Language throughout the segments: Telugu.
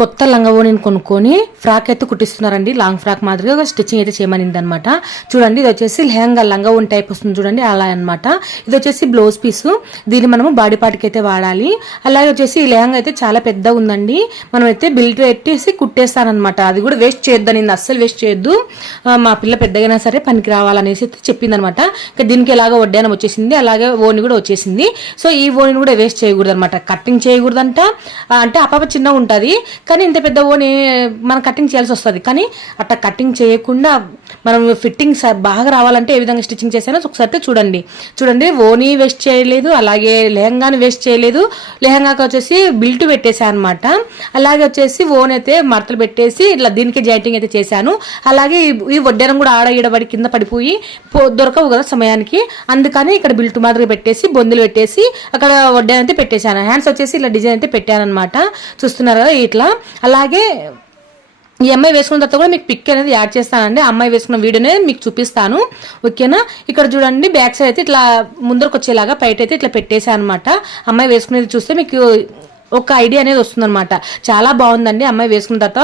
కొత్త లంగవోణిని కొనుక్కొని ఫ్రాక్ అయితే కుట్టిస్తున్నారండి. లాంగ్ ఫ్రాక్ మాదిరిగా స్టిచ్చింగ్ అయితే చేయమనింది అనమాట చూడండి ఇది వచ్చేసి లెహంగా లంగవోణి టైప్ వస్తుంది చూడండి అలా అనమాట ఇది వచ్చేసి బ్లౌజ్ పీస్. దీన్ని మనము బాడీ పార్ట్కి అయితే వాడాలి. అలాగే వచ్చేసి ఈ లెహంగా అయితే చాలా పెద్ద ఉందండి. మనం అయితే బిల్ట్ పెట్టేసి కుట్టేస్తానమాట అది కూడా వేస్ట్ చేయొద్దని అస్సలు వేస్ట్ చేయొద్దు. మా పిల్ల పెద్దగైనా సరే పనికి రావాలనేసి అయితే చెప్పిందనమాట. ఇంకా దీనికి ఎలాగ వడ్డానం వచ్చేసింది అలాగే ఓని కూడా వచ్చేసింది. సో ఈ ఓనిని కూడా వేస్ట్ చేయకూడదు అనమాట కట్టింగ్ చేయకూడదంట. ఆ, అంటే అపాప చిన్న ఉంటుంది. కానీ ఇంత పెద్ద ఓని మనం కటింగ్ చేయాల్సి వస్తుంది. కానీ అట్లా కటింగ్ చేయకుండా మనం ఫిట్టింగ్ బాగా రావాలంటే ఏ విధంగా స్టిచ్చింగ్ చేసానో ఒకసారి అయితే చూడండి. చూడండి ఓని వేస్ట్ చేయలేదు అలాగే లెహంగాని వేస్ట్ చేయలేదు. లెహంగాకి వచ్చేసి బిల్ట్ పెట్టేశాను అనమాట అలాగే వచ్చేసి ఓన్ అయితే మడతలు పెట్టేసి ఇట్లా దీనికి జాయింటింగ్ అయితే చేశాను. అలాగే ఈ- ఈ కూడా ఆడ ఈడబడి కింద పడిపోయి పో- దొరకవు కదా సమయానికి. అందుకని ఇక్కడ బిల్ట్ మాదిరి పెట్టేసి బొందులు పెట్టేసి అక్కడ వడ్డానం అయితే పెట్టేశాను. హ్యాండ్స్ వచ్చేసి ఇలా డిజైన్ అయితే పెట్టాను అనమాట చూస్తున్నారు కదా ఇట్లా. అలాగే ఈ అమ్మాయి వేసుకున్న తర్వాత కూడా మీకు పిక్ అనేది యాడ్ చేస్తానండి. అమ్మాయి వేసుకున్న వీడియోనే మీకు చూపిస్తాను. ఓకేనా? ఇక్కడ చూడండి బ్యాక్ సైడ్ అయితే ఇట్లా ముందరకు వచ్చేలాగా బయట అయితే ఇట్లా పెట్టేశాను అనమాట అమ్మాయి వేసుకునేది చూస్తే మీకు ఒక ఐడియా అనేది వస్తుందన్నమాట. చాలా బాగుందండి అమ్మాయి వేసుకున్న తర్వాత.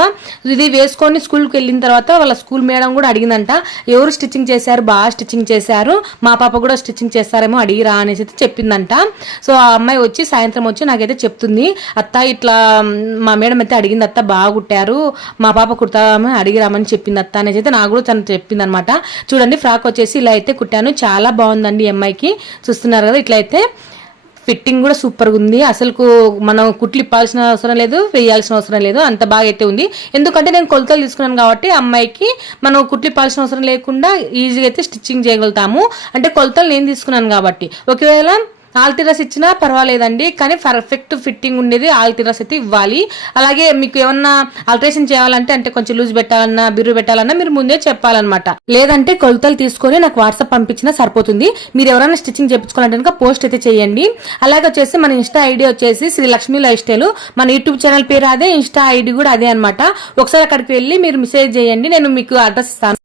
ఇది వేసుకొని స్కూల్కి వెళ్ళిన తర్వాత వాళ్ళ స్కూల్ మేడం కూడా అడిగిందంట ఎవరు స్టిచ్చింగ్ చేశారు? బాగా స్టిచ్చింగ్ చేశారు. మా పాప కూడా స్టిచ్చింగ్ చేస్తారేమో అడిగిరా అనేసి అయితే చెప్పిందంట. సో ఆ అమ్మాయి వచ్చి సాయంత్రం వచ్చి నాకైతే చెప్తుంది అత్త ఇట్లా మా మేడం అయితే అడిగింది అత్త బాగా కుట్టారు. మా పాప కుడతామని అడిగిరామని చెప్పింది అత్త అనేసి అయితే నాకు కూడా తను చెప్పింది అనమాట చూడండి ఫ్రాక్ వచ్చేసి ఇలా అయితే కుట్టాను. చాలా బాగుందండి ఈ అమ్మాయికి. చూస్తున్నారు కదా ఇట్లా అయితే. ఫిట్టింగ్ కూడా సూపర్గా ఉంది అసలుకు మనం కుట్లు ఇప్పాల్సిన అవసరం లేదు వేయాల్సిన అవసరం లేదు. అంత బాగా అయితే ఉంది. ఎందుకంటే నేను కొలతలు తీసుకున్నాను కాబట్టి అమ్మాయికి మనం కుట్లు ఇప్పాల్సిన అవసరం లేకుండా ఈజీగా అయితే స్టిచ్చింగ్ చేయగలుగుతాము. అంటే కొలతలు నేను తీసుకున్నాను కాబట్టి. ఒకవేళ ఆల్తిరస్ ఇచ్చినా పర్వాలేదండి కానీ పర్ఫెక్ట్ ఫిట్టింగ్ ఉండేది ఆల్తిరస్ అయితే ఇవ్వాలి. అలాగే మీకు ఏమన్నా ఆల్టరేషన్ చేయాలంటే అంటే కొంచెం లూజ్ పెట్టాలన్నా బిర్రు పెట్టాలన్నా మీరు ముందే చెప్పాలన్నమాట. లేదంటే కొలతలు తీసుకొని నాకు వాట్సాప్ పంపించినా సరిపోతుంది. మీరు ఎవరైనా స్టిచ్చింగ్ చేయించుకోవాలంటే కనుక పోస్ట్ అయితే చేయండి. అలాగే వచ్చేసి మన ఇన్స్టా ఐడి వచ్చేసి శ్రీ లక్ష్మీ లైఫ్ స్టైల్ మన యూట్యూబ్ ఛానల్ పేరు అదే ఇన్స్టా ఐడి కూడా అదే అన్నమాట. ఒకసారి అక్కడికి వెళ్ళి మీరు మెసేజ్ చేయండి నేను మీకు అడ్రస్ ఇస్తాను.